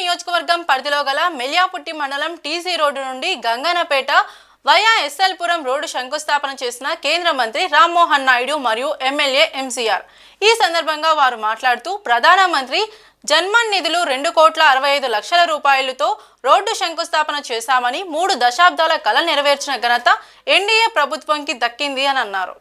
నియోజకవర్గం పరిధిలో గల మెల్యాపుట్టి మండలం టీసీ రోడ్డు నుండి గంగనపేట వయా ఎస్ఎల్పురం రోడ్డు శంకుస్థాపన చేసిన కేంద్ర మంత్రి రామ్మోహన్ నాయుడు మరియు ఎమ్మెల్యే ఎంసీఆర్. ఈ సందర్భంగా వారు మాట్లాడుతూ ప్రధానమంత్రి జన్మన్ నిధులు 2,65,00,000 రూపాయలతో రోడ్డు శంకుస్థాపన చేశామని 3 దశాబ్దాల కల నెరవేర్చిన ఘనత ఎన్డీఏ ప్రభుత్వంకి దక్కింది అని అన్నారు.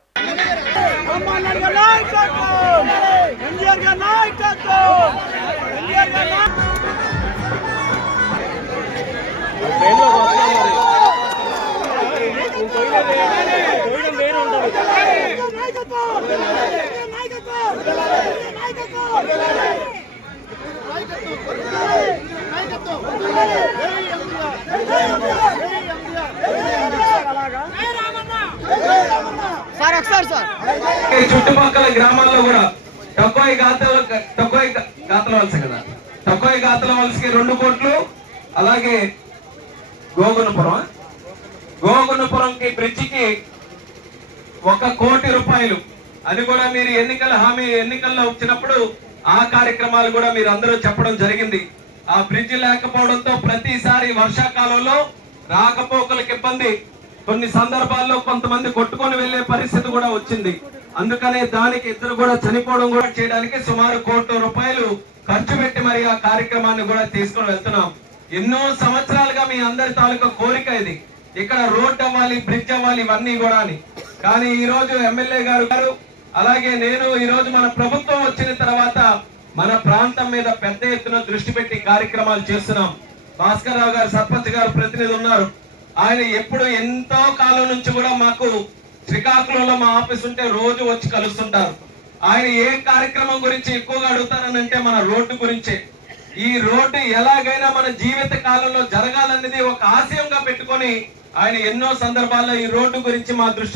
చుట్టుపక్కల గ్రామాల్లో కూడా తక్కువ గాతల వలసకి 2 కోట్లు, అలాగే గోగునపురంకి బ్రిడ్జికి 1 కోటి రూపాయలు. అది కూడా మీరు ఎన్నికల్లో వచ్చినప్పుడు ఆ కార్యక్రమాలు కూడా మీరు అందరూ చెప్పడం జరిగింది. ఆ బ్రిడ్జ్ లేకపోవడంతో ప్రతిసారి వర్షాకాలంలో రాకపోకలకు ఇబ్బంది, కొన్ని సందర్భాల్లో కొంతమంది కొట్టుకొని వెళ్లే పరిస్థితి కూడా వచ్చింది. అందుకనే దానికి ఇద్దరు కూడా చనిపోవడం కూడా చేయడానికి సుమారు 1 కోటి రూపాయలు ఖర్చు పెట్టి మరి ఆ కార్యక్రమాన్ని కూడా తీసుకొని వెళ్తున్నాం. ఎన్నో సంవత్సరాలుగా మీ అందరి తాలూకా కోరిక ఇది, ఇక్కడ రోడ్ అవ్వాలి, బ్రిడ్జ్ అవ్వాలి, ఇవన్నీ కూడా అని. కానీ ఈ రోజు ఎమ్మెల్యే గారు అలాగే నేను ఈ రోజు మన ప్రభుత్వం వచ్చిన తర్వాత మన ప్రాంతం మీద పెద్ద ఎత్తున దృష్టి పెట్టి కార్యక్రమాలు చేస్తున్నాం. భాస్కర్ రావు గారు సర్పంచ్ గారు ప్రతినిధి ఉన్నారు. ఆయన ఎప్పుడు ఎంతో కాలం నుంచి కూడా మాకు శ్రీకాకుళంలో మా ఆఫీస్ ఉంటే రోజు వచ్చి కలుస్తుంటారు. ఆయన ఏ కార్యక్రమం గురించి ఎక్కువగా అడుగుతారనంటే మన రోడ్డు గురించే. ఈ రోడ్డు ఎలాగైనా మన జీవిత కాలంలో జరగాలనేది ఒక ఆశయంగా పెట్టుకొని ఆయన ఎన్నో సందర్భాల్లో ఈ రోడ్డు గురించి మా దృష్టి